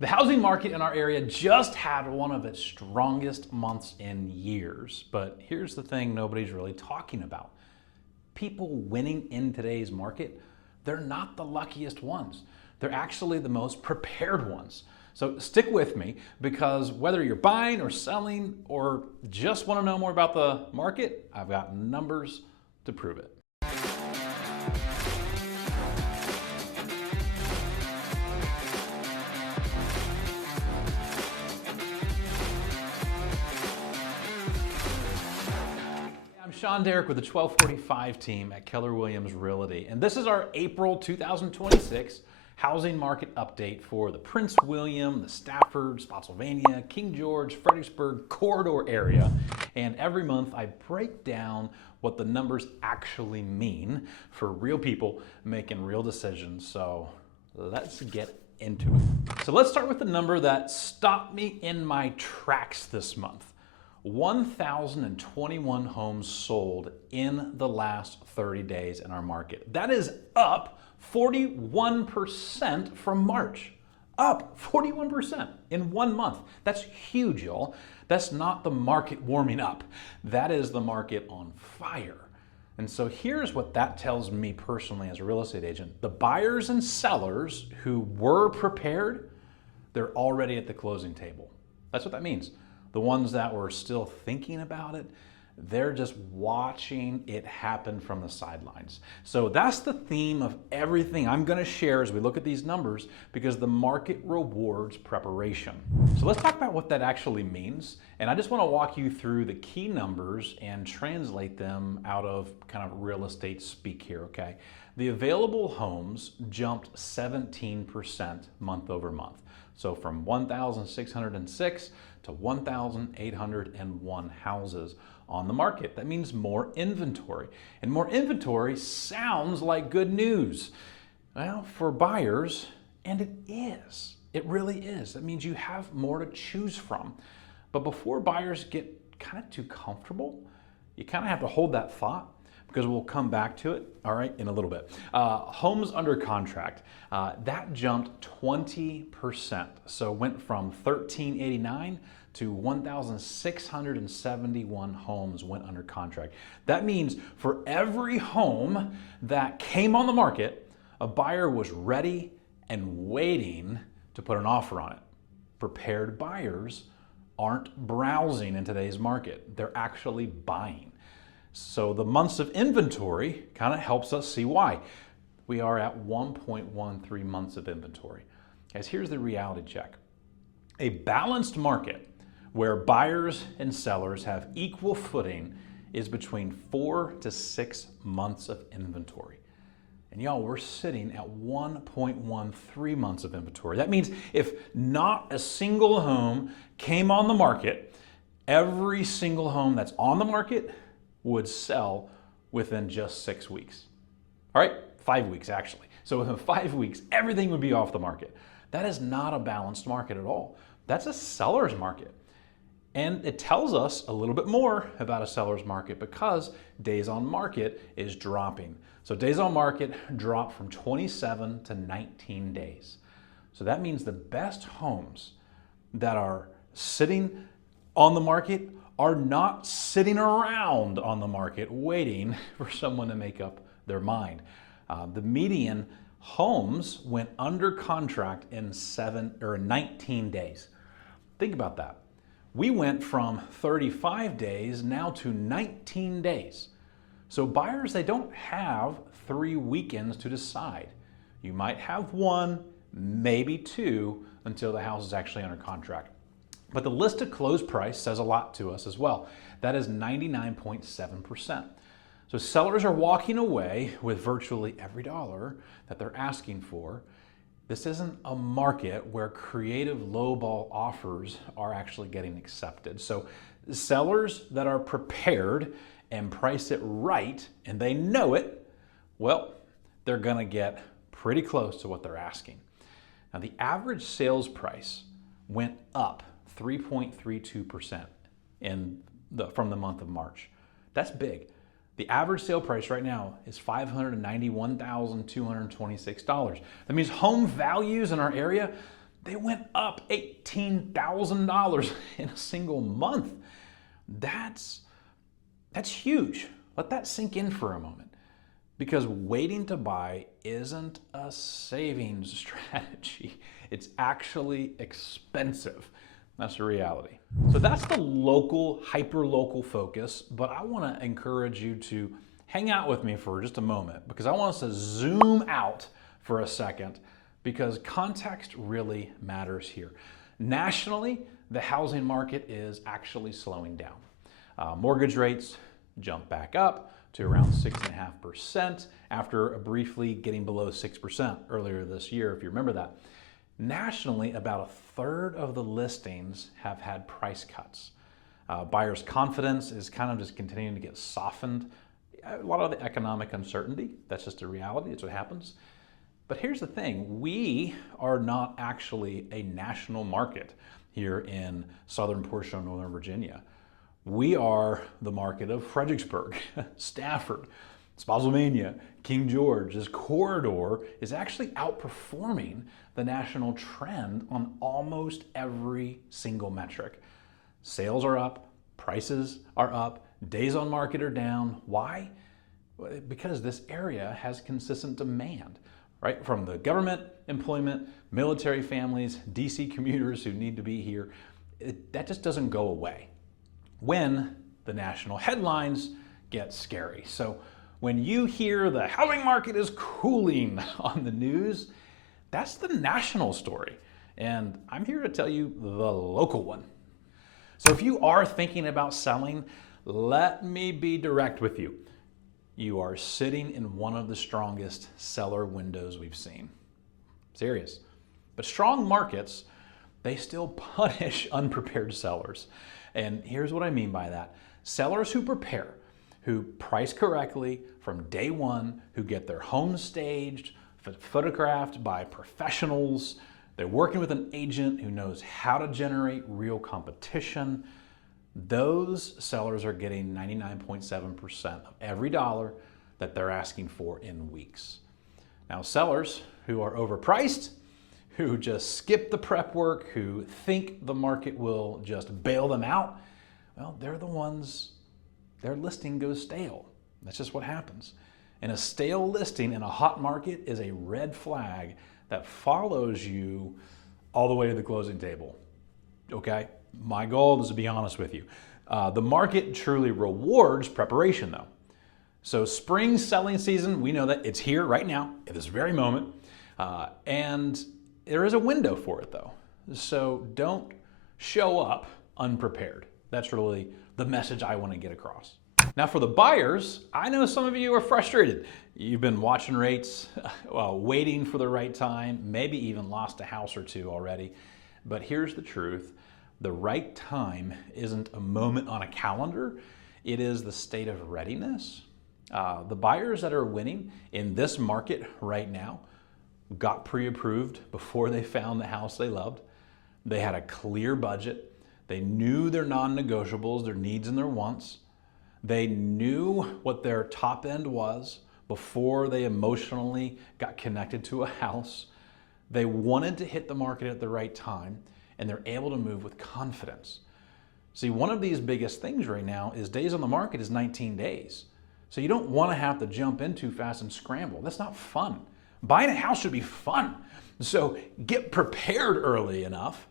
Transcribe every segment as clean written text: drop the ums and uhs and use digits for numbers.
The housing market in our area just had one of its strongest months in years. But here's the thing nobody's really talking about. People winning in today's market, they're not the luckiest ones. They're actually the most prepared ones. So stick with me, because whether you're buying or selling or just want to know more about the market, I've got numbers to prove it. I'm Shawn Derrick with the 1245 team at Keller Williams Realty, and this is our April 2026 housing market update for the Prince William, the Stafford, Spotsylvania, King George, Fredericksburg Corridor area. And every month I break down what the numbers actually mean for real people making real decisions. So let's get into it. So let's start with the number that stopped me in my tracks this month. 1,021 homes sold in the last 30 days in our market. That is up 41% from March. Up 41% in 1 month. That's huge, y'all. That's not the market warming up. That is the market on fire. And so here's what that tells me personally as a real estate agent. The buyers and sellers who were prepared, they're already at the closing table. That's what that means. The ones that were still thinking about it, they're just watching it happen from the sidelines. So that's the theme of everything I'm going to share as we look at these numbers, because the market rewards preparation. So let's talk about what that actually means. And I just want to walk you through the key numbers and translate them out of kind of real estate speak here, okay? The available homes jumped 17% month over month. So from 1,606 to 1,801 houses on the market. That means more inventory. And more inventory sounds like good news. Well, for buyers, and it is. It really is. That means you have more to choose from. But before buyers get kind of too comfortable, you kind of have to hold that thought, because we'll come back to it, all right, in a little bit. Homes under contract, that jumped 20%. So went from 1,389 to 1,671 homes went under contract. That means for every home that came on the market, a buyer was ready and waiting to put an offer on it. Prepared buyers aren't browsing in today's market. They're actually buying. So the months of inventory kind of helps us see why. We are at 1.13 months of inventory. Guys, here's the reality check. A balanced market where buyers and sellers have equal footing is between 4 to 6 months of inventory. And y'all, we're sitting at 1.13 months of inventory. That means if not a single home came on the market, every single home that's on the market would sell within just 6 weeks. All right, 5 weeks actually. So within 5 weeks, everything would be off the market. That is not a balanced market at all. That's a seller's market. And it tells us a little bit more about a seller's market, because days on market is dropping. So days on market dropped from 27 to 19 days. So that means the best homes that are sitting on the market are not sitting around on the market waiting for someone to make up their mind. The median homes went under contract in 19 days. Think about that. We went from 35 days now to 19 days. So buyers, they don't have 3 weekends to decide. You might have 1, maybe 2, until the house is actually under contract. But the listed close price says a lot to us as well. That is 99.7%. So sellers are walking away with virtually every dollar that they're asking for. This isn't a market where creative lowball offers are actually getting accepted. So sellers that are prepared and price it right, and they know it, well, they're gonna get pretty close to what they're asking. Now the average sales price went up 3.32% from the month of March. That's big. The average sale price right now is $591,226. That means home values in our area, They went up $18,000 in a single month. That's huge. Let that sink in for a moment. Because waiting to buy isn't a savings strategy. It's actually expensive. That's the reality. So that's the local, hyper-local focus, but I want to encourage you to hang out with me for just a moment because I want us to zoom out for a second because context really matters here. Nationally, the housing market is actually slowing down. Mortgage rates jump back up to around 6.5% after briefly getting below 6% earlier this year, if you remember that. Nationally, about a third of the listings have had price cuts. Buyers' confidence is kind of just continuing to get softened. A lot of the economic uncertainty, that's just a reality, it's what happens. But here's the thing, we are not actually a national market here in southern portion of Northern Virginia. We are the market of Fredericksburg, Stafford, Spotsylvania, King George. This corridor is actually outperforming the national trend on almost every single metric. Sales are up, prices are up, days on market are down. Why? Because this area has consistent demand, right? From the government, employment, military families, DC commuters who need to be here. That just doesn't go away when the national headlines get scary. So when you hear the housing market is cooling on the news, that's the national story. And I'm here to tell you the local one. So if you are thinking about selling, let me be direct with you. You are sitting in one of the strongest seller windows we've seen. Serious. But strong markets, they still punish unprepared sellers. And here's what I mean by that. Sellers who prepare, who price correctly from day one, who get their homes staged, photographed by professionals, they're working with an agent who knows how to generate real competition. Those sellers are getting 99.7% of every dollar that they're asking for in weeks. Now, sellers who are overpriced, who just skip the prep work, who think the market will just bail them out, well, they're the ones, their listing goes stale. That's just what happens. And a stale listing in a hot market is a red flag that follows you all the way to the closing table. Okay? My goal is to be honest with you. The market truly rewards preparation though. So spring selling season, we know that it's here right now at this very moment. And there is a window for it though. So don't show up unprepared. That's really the message I want to get across. Now for the buyers, I know some of you are frustrated. You've been watching rates, waiting for the right time, maybe even lost a house or two already. But here's the truth. The right time isn't a moment on a calendar. It is the state of readiness. The buyers that are winning in this market right now got pre-approved before they found the house they loved. They had a clear budget. They knew their non-negotiables, their needs and their wants. They knew what their top end was before they emotionally got connected to a house. They wanted to hit the market at the right time, and they're able to move with confidence. See, one of these biggest things right now is days on the market is 19 days. So you don't want to have to jump in too fast and scramble. That's not fun. Buying a house should be fun. So get prepared early enough,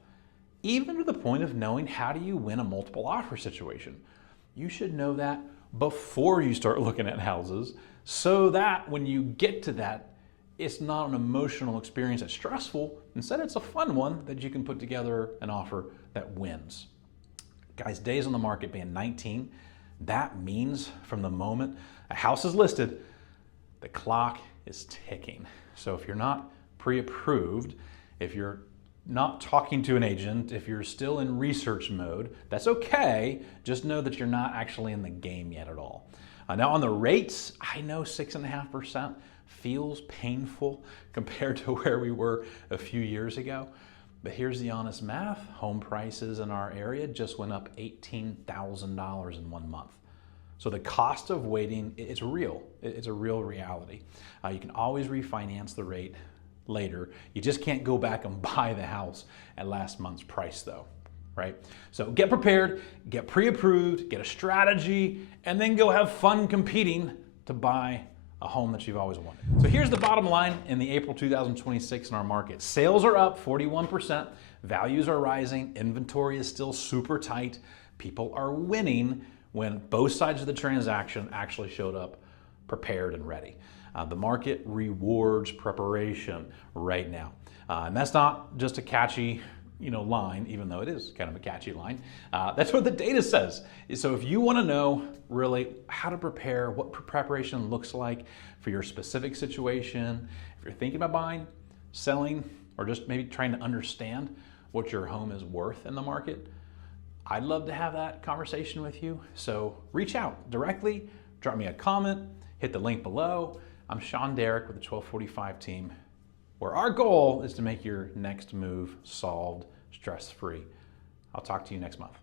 even to the point of knowing how do you win a multiple offer situation. You should know that before you start looking at houses so that when you get to that, it's not an emotional experience that's stressful. Instead, it's a fun one that you can put together an offer that wins. Guys, days on the market being 19, that means from the moment a house is listed, the clock is ticking. So if you're not pre-approved, if you're not talking to an agent, if you're still in research mode, that's okay. Just know that you're not actually in the game yet at all. Now on the rates, I know 6.5% feels painful compared to where we were a few years ago. But here's the honest math. Home prices in our area just went up $18,000 in 1 month. So the cost of waiting, it's real. It's a real reality. You can always refinance the rate later. You just can't go back and buy the house at last month's price though, right? So get prepared, get pre-approved, get a strategy, and then go have fun competing to buy a home that you've always wanted. So here's the bottom line in the April 2026 in our market. Sales are up 41%, values are rising, inventory is still super tight, people are winning when both sides of the transaction actually showed up prepared and ready. The market rewards preparation right now. And that's not just a catchy line, even though it is kind of a catchy line. That's what the data says. So if you want to know really how to prepare, what preparation looks like for your specific situation, if you're thinking about buying, selling, or just maybe trying to understand what your home is worth in the market, I'd love to have that conversation with you. So reach out directly, drop me a comment, hit the link below. I'm Shawn Derrick with the 1245 team, where our goal is to make your next move solved stress-free. I'll talk to you next month.